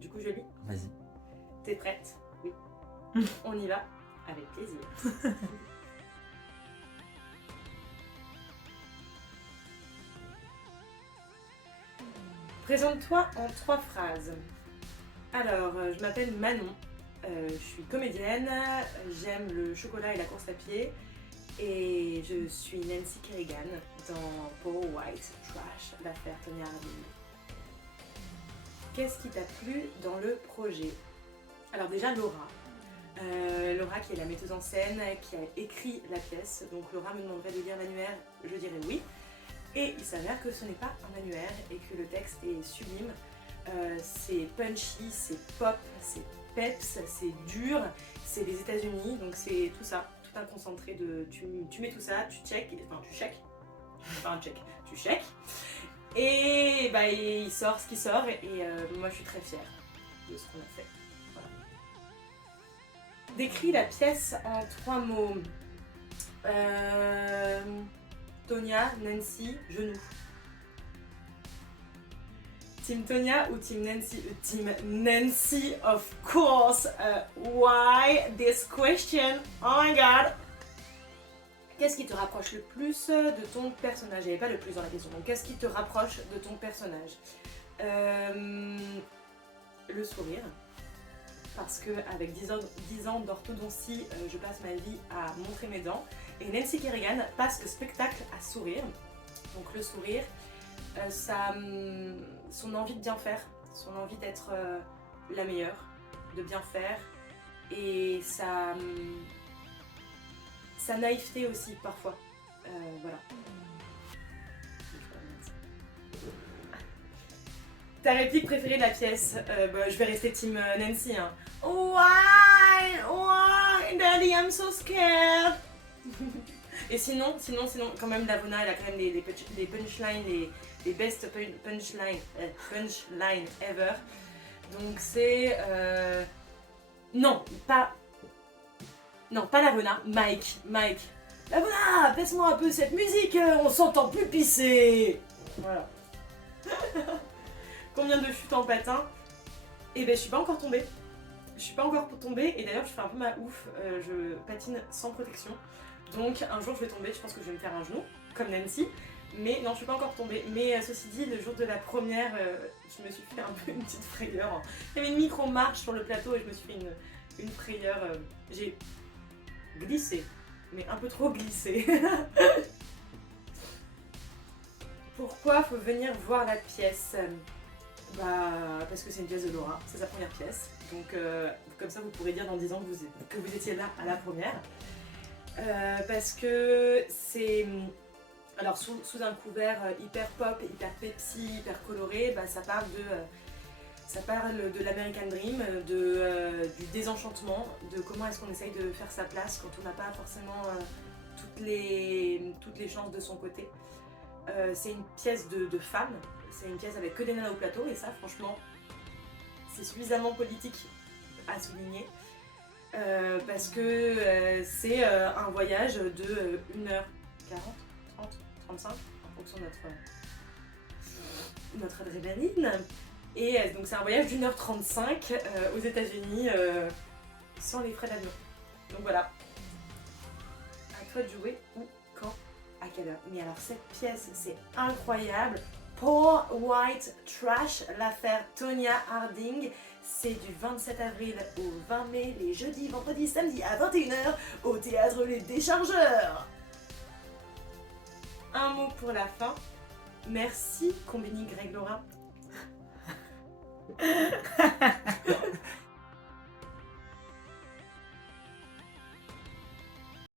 Du coup, je lis. Vas-y. T'es prête? Oui. On y va, avec plaisir. Présente-toi en 3 phrases. Alors, je m'appelle Manon, je suis comédienne, j'aime le chocolat et la course à pied, et je suis Nancy Kerrigan dans Paul White Trash, l'affaire Tonya Harding. Qu'est-ce qui t'a plu dans le projet? Alors déjà Laura. Laura qui est la metteuse en scène, qui a écrit la pièce, donc Laura me demanderait de lire l'annuaire, je dirais oui. Et il s'avère que ce n'est pas un annuaire et que le texte est sublime. C'est punchy, c'est pop, c'est peps, c'est dur, c'est les États-Unis, donc c'est tout ça, tout un concentré de. Tu mets tout ça, tu check, enfin tu check, pas un check, tu check, et bah il sort ce qui sort, et moi je suis très fière de ce qu'on a fait. Voilà. Décris la pièce en 3 mots. Tonya, Nancy, genou. Team Tonya ou Team Nancy? Team Nancy, of course. Why this question? Oh my god. Qu'est-ce qui te rapproche le plus de ton personnage? Il n'y avait pas le plus dans la question. Donc qu'est-ce qui te rapproche de ton personnage? Le sourire. Parce qu'avec 10 ans d'orthodontie, je passe ma vie à montrer mes dents. Et Nancy Kerrigan passe le spectacle à sourire. Donc le sourire, son envie de bien faire, son envie d'être la meilleure, de bien faire. Et sa naïveté aussi parfois. Voilà. Ta réplique préférée de la pièce? Je vais rester team Nancy. Hein. Why? Daddy, I'm so scared. Et sinon, quand même, Lavona, elle a quand même les punchlines, les best punchlines ever. Donc c'est... Non, pas Lavona, Mike. Lavona, passe-moi un peu cette musique, on s'entend plus pisser. Voilà. Combien de chutes en patin? Eh ben, je suis pas encore tombée. Et d'ailleurs, je fais un peu ma ouf. Je patine sans protection. Donc, un jour, je vais tomber. Je pense que je vais me faire un genou, comme Nancy. Mais non, je suis pas encore tombée. Mais ceci dit, le jour de la première, je me suis fait un peu une petite frayeur. Il y avait une micro-marche sur le plateau et je me suis fait une frayeur. J'ai glissé, mais un peu trop glissé. Pourquoi faut venir voir la pièce? Parce que c'est une pièce de Laura, c'est sa première pièce. Donc comme ça vous pourrez dire dans 10 ans que vous étiez là à la première. Parce que c'est... Alors sous un couvert hyper pop, hyper Pepsi, hyper coloré, ça parle de l'American Dream, du désenchantement, de comment est-ce qu'on essaye de faire sa place quand on n'a pas forcément toutes les chances de son côté. C'est une pièce de femme, c'est une pièce avec que des nanas au plateau, et ça franchement c'est suffisamment politique à souligner. Parce que c'est un voyage de 1h40, 30, 35 en fonction de notre adrénaline. Et donc c'est un voyage d'1h35 aux États-Unis sans les frais d'avion. Donc voilà. À toi de jouer où, quand, à quelle heure. Mais alors cette pièce, c'est incroyable. Paul White Trash, l'affaire Tonya Harding. C'est du 27 avril au 20 mai, les jeudis, vendredis, samedis à 21h au théâtre Les Déchargeurs. Un mot pour la fin. Merci, Combini Greg Laura.